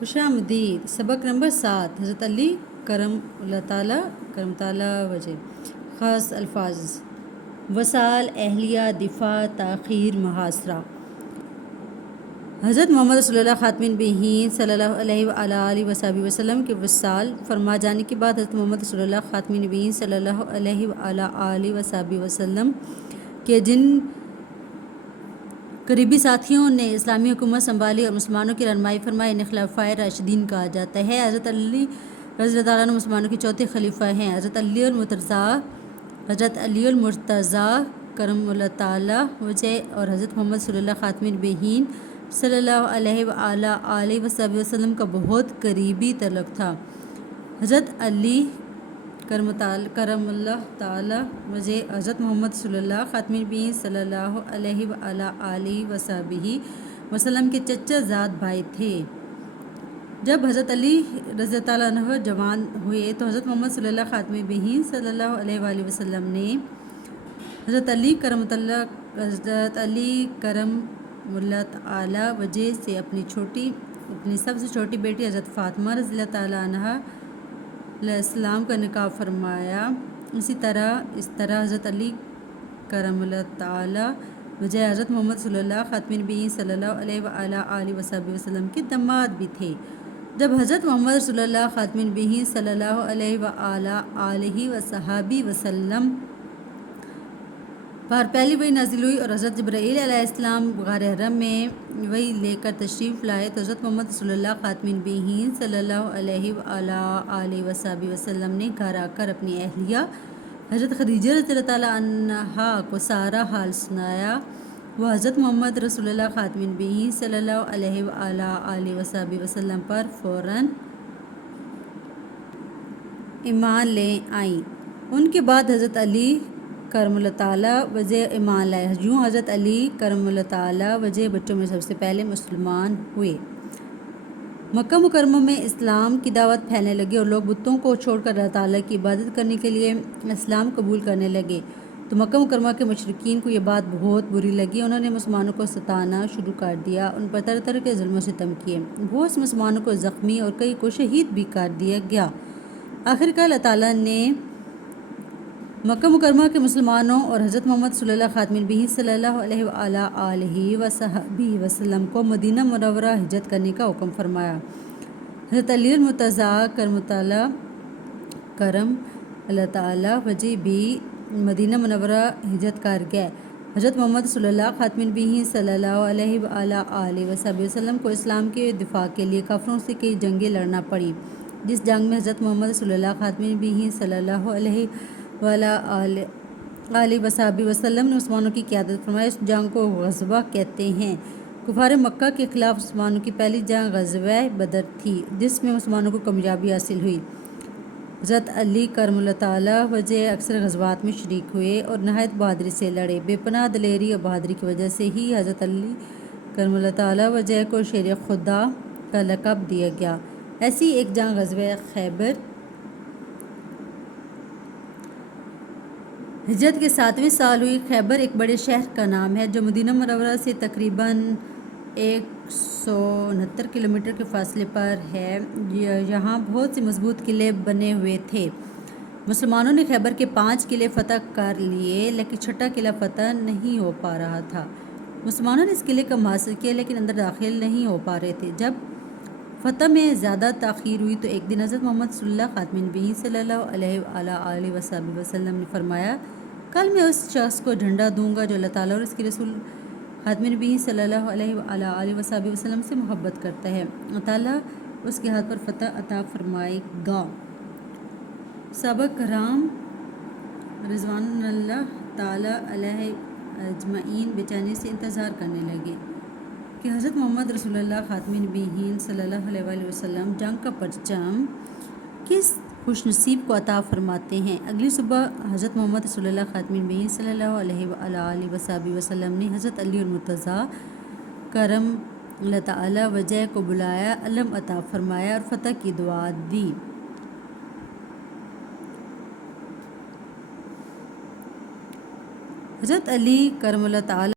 خوش آمدید۔ سبق نمبر 7 حضرت علی کرم اللہ تعالیٰ وجہ۔ خاص الفاظ: وصال، اہلیہ، دفاع، تاخیر، محاصرہ۔ حضرت محمد رسول اللہ خاتم النبیین صلی اللہ علیہ وآلہ وسلم کے وصال فرما جانے کے بعد حضرت محمد رسول اللہ خاتم النبیین صلی اللہ علیہ وآلہ وسلم کے جن قریبی ساتھیوں نے اسلامی حکومت سنبھالی اور مسلمانوں کی رہنمائی فرمائی، انہیں خلفائے راشدین کہا جاتا ہے۔ حضرت علی رضی اللہ عنہ مسلمانوں کے چوتھے خلیفہ ہیں۔ حضرت علی المرتضیٰ کرم اللہ تعالیٰ وجہ اور حضرت محمد صلی اللہ خاتم النبیین صلی اللہ علیہ وآلہ وسلم کا بہت قریبی تعلق تھا۔ حضرت علی کرم اللہ تعالیٰ وجہ حضرت محمد صلی اللہ خاتم النبیین صلی اللہ علیہ وآلہ وسلم کے چچا زاد بھائی تھے۔ جب حضرت علی رضی اللہ عنہ جوان ہوئے تو حضرت محمد صلی اللہ خاتم النبیین صلی اللہ علیہ وآلہ وسلم نے حضرت علی کرم اللہ تعالیٰ وجہ سے اپنی سب سے چھوٹی بیٹی حضرت فاطمہ رضی اللہ تعالیٰ عنہ علیہ السلام کا نکاح فرمایا۔ اس طرح حضرت علی کرم اللہ تعالیٰ وجہ حضرت محمد صلی اللہ خاتم النبیین صلی اللہ علیہ وآلہ وسلم کے داماد بھی تھے۔ جب حضرت محمد صلی اللہ خاتم النبیین صلی اللہ علیہ وآلہ وسلم پر پہلی وحی نازل ہوئی اور حضرت جبرائیل علیہ السلام غار حرا میں وحی لے کر تشریف لائے تو حضرت محمد صلی اللہ خاتم النبیین صلی اللہ علیہ وآلہ وسلم نے گھر آ کر اپنی اہلیہ حضرت خدیجہ رضی اللہ تعالیٰ عنہا کو سارا حال سنایا۔ وہ حضرت محمد رسول اللہ خاتم النبیین صلی اللہ علیہ وآلہ وسلم پر فوراً ایمان لے آئیں۔ ان کے بعد حضرت علی کرم اللہ تعالیٰ وجہ ایمان لائے۔ یوں حضرت علی کرم اللہ تعالیٰ وجہ بچوں میں سب سے پہلے مسلمان ہوئے۔ مکہ مکرمہ میں اسلام کی دعوت پھیلنے لگی اور لوگ بتوں کو چھوڑ کر اللہ تعالیٰ کی عبادت کرنے کے لیے اسلام قبول کرنے لگے تو مکہ مکرمہ کے مشرکین کو یہ بات بہت بری لگی۔ انہوں نے مسلمانوں کو ستانا شروع کر دیا، ان پر طرح طرح کے ظلم و ستم کیے، بہت سے مسلمانوں کو زخمی اور کئی کو شہید بھی کر دیا گیا۔ آخرکار اللہ تعالیٰ نے مکہ مکرمہ کے مسلمانوں اور حضرت محمد صلی اللہ خاتم النبیین صلی اللہ علیہ وآلہ وسلم کو مدینہ منورہ ہجرت کرنے کا حکم فرمایا۔ حضرت علی المرتضیٰ کرم اللہ تعالیٰ وجہ بھی مدینہ منورہ ہجرت کر گئے۔ حضرت محمد صلی اللہ خاتم النبیین صلی اللہ علیہ وآلہ وسلم کو اسلام کے دفاع کے لیے کافروں سے کئی جنگیں لڑنا پڑیں، جس جنگ میں حضرت محمد صلی اللہ خاتم النبیین صلی اللہ علیہ وآلہ وسلم نے مسلمانوں کی قیادت فرمائی۔ اس جنگ کو غزوہ کہتے ہیں۔ کفار مکہ کے خلاف مسلمانوں کی پہلی جنگ غزوہ بدر تھی، جس میں مسلمانوں کو کامیابی حاصل ہوئی۔ حضرت علی کرم اللہ تعالیٰ وجہ اکثر غزوات میں شریک ہوئے اور نہایت بہادری سے لڑے۔ بے پناہ دلیری اور بہادری کی وجہ سے ہی حضرت علی کرم اللہ تعالیٰ وجہ کو شیر خدا کا لقب دیا گیا۔ ایسی ایک جنگ غزوہ خیبر ہجرت کے 7ویں سال ہوئی۔ خیبر ایک بڑے شہر کا نام ہے جو مدینہ منورہ سے تقریباً 169 کلومیٹر کے فاصلے پر ہے۔ یہاں بہت سے مضبوط قلعے بنے ہوئے تھے۔ مسلمانوں نے خیبر کے 5 قلعے فتح کر لیے لیکن 6واں قلعہ فتح نہیں ہو پا رہا تھا۔ مسلمانوں نے اس قلعے کا محاصرہ کیا لیکن اندر داخل نہیں ہو پا رہے تھے۔ جب فتح میں زیادہ تاخیر ہوئی تو ایک دن حضرت محمد صلی اللہ خاتم النبیین صلی اللہ علیہ وآلہ وسلم نے فرمایا، کل میں اس شخص کو جھنڈا دوں گا جو اللہ تعالیٰ اور اس کے رسول خاتم النبیین صلی اللہ علیہ وآلہ وسلم سے محبت کرتا ہے، اللہ تعالیٰ اس کے ہاتھ پر فتح عطا فرمائے گا۔ صحابہ کرام رضوان اللہ تعالیٰ علیہ اجمعین بے چینی سے انتظار کرنے لگے کہ حضرت محمد رسول اللہ خاتم النبیین صلی اللہ علیہ وآلہ وسلم جنگ کا پرچم کس خوش نصیب کو عطا فرماتے ہیں۔ اگلی صبح حضرت محمد رسول اللہ خاتم النبیین صلی اللہ علیہ وآلہ وسلم نے حضرت علی المرتضیٰ کرم اللہ تعالیٰ وجہ کو بلایا، علم عطا فرمایا اور فتح کی دعا دی۔ حضرت علی کرم اللہ تعالیٰ